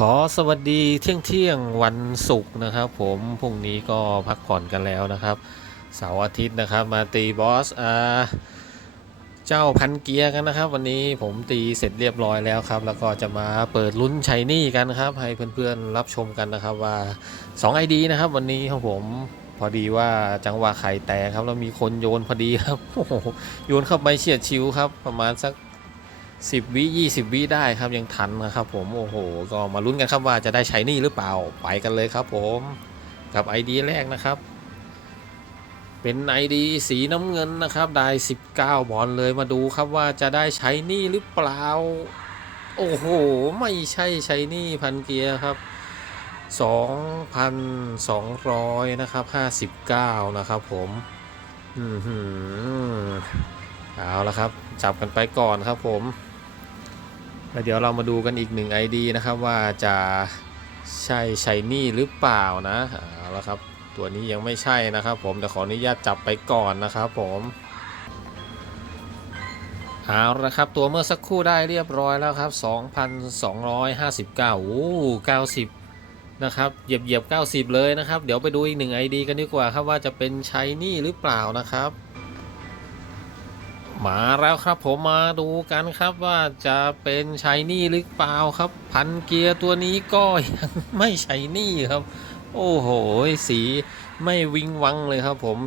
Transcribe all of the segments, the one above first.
ขอสวัสดีเที่ยงเที่ยงวันศุกร์นะครับผมพรุ่งนี้ก็พักผ่อนกันแล้วนะครับเสาร์อาทิตย์นะครับมาตีบอสอ่าเจ้าพันเกียร์กันนะครับ วันนี้ผมตีเสร็จเรียบร้อยแล้วครับ แล้วก็จะมาเปิดลุ้นชัยนี่กันครับ ให้เพื่อนๆรับชมกันนะครับว่า2 ID นะครับ วันนี้ของผมพอดีว่าจังหวะไข่แตกครับแล้วมีคนโยนพอดีครับโอ้โหโยนเข้าไปเฉียดชิวครับ ประมาณสัก 10 วิ 20 วิได้ครับยังทันนะครับผมโอ้โห ก็มาลุ้นกันครับว่าจะได้ใช้นี่หรือเปล่าไปกันเลยครับผมกับ ID แรกนะครับ เป็น ID สีน้ำเงินนะครับได้ 19 บอลเลยมาดูครับว่าจะได้ใช้นี่หรือเปล่า โอ้โห ไม่ใช่ใช้นี่พันเกียร์ครับ2,200นะครับ59นะครับผมอือหือเอาละครับ จับกันไปก่อนครับผม แล้วเดี๋ยวเรามาดูกันอีกหนึ่ง ID นะครับว่าจะใช่ชัยนี่หรือเปล่านะเอาละครับตัวนี้ยังไม่ใช่นะครับผมแต่ขออนุญาตจับไปก่อนนะครับผมเอาละครับตัวเมื่อสักครู่ได้เรียบร้อยแล้วครับ 2,259โอ้90 นะครับเหยียบเหยียบ 90 เลยนะครับ เดี๋ยวไปดูอีกหนึ่ง ID กันดีกว่าครับว่าจะเป็นชัยนี่หรือเปล่านะครับ มาแล้วครับผมมาดูกันครับว่าจะเป็นชายนี่หรือเปล่าครับ พันเกียร์ตัวนี้ก็ยังไม่ใช่นี่ครับ โอ้โห สีไม่วิงวังเลยครับผม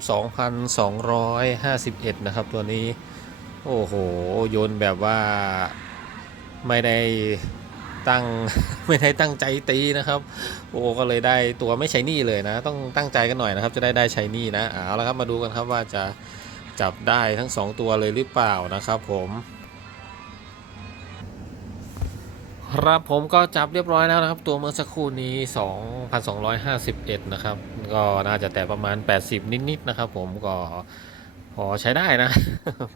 2,251 นะครับตัวนี้ โอ้โห โยนแบบว่าไม่ได้ตั้งไม่ได้ตั้งใจตีนะครับ โอ้ก็เลยได้ตัวไม่ใช่นี่เลยนะ ต้องตั้งใจกันหน่อยนะครับ จะได้ได้ใช้นี่นะเอาละครับมาดูกันครับว่าจะ จับได้ทั้ง 2 ตัวเลยหรือเปล่านะครับผมครับผมก็จับเรียบร้อยแล้วนะครับ ตัวเมื่อสักครู่นี้ 2,251 นะครับ ก็น่าจะแต่ประมาณ 80 นิดๆนะครับผมก็ พอใช้ได้นะ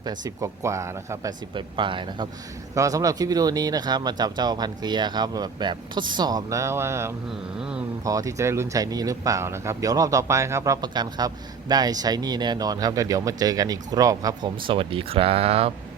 80 กว่าๆนะครับ 80 ปลายๆนะครับ ก็สำหรับคลิปวิดีโอนี้นะครับ มาจับเจ้าพันเกียร์ครับ แบบแบบทดสอบนะว่าอพอที่จะได้ลุ้นใช้นี่หรือเปล่านะครับ เดี๋ยวรอบต่อไปครับ รับประกันครับ ได้ใช้นี่แน่นอนครับแล้วเดี๋ยวมาเจอกันอีกรอบครับ ผมสวัสดีครับ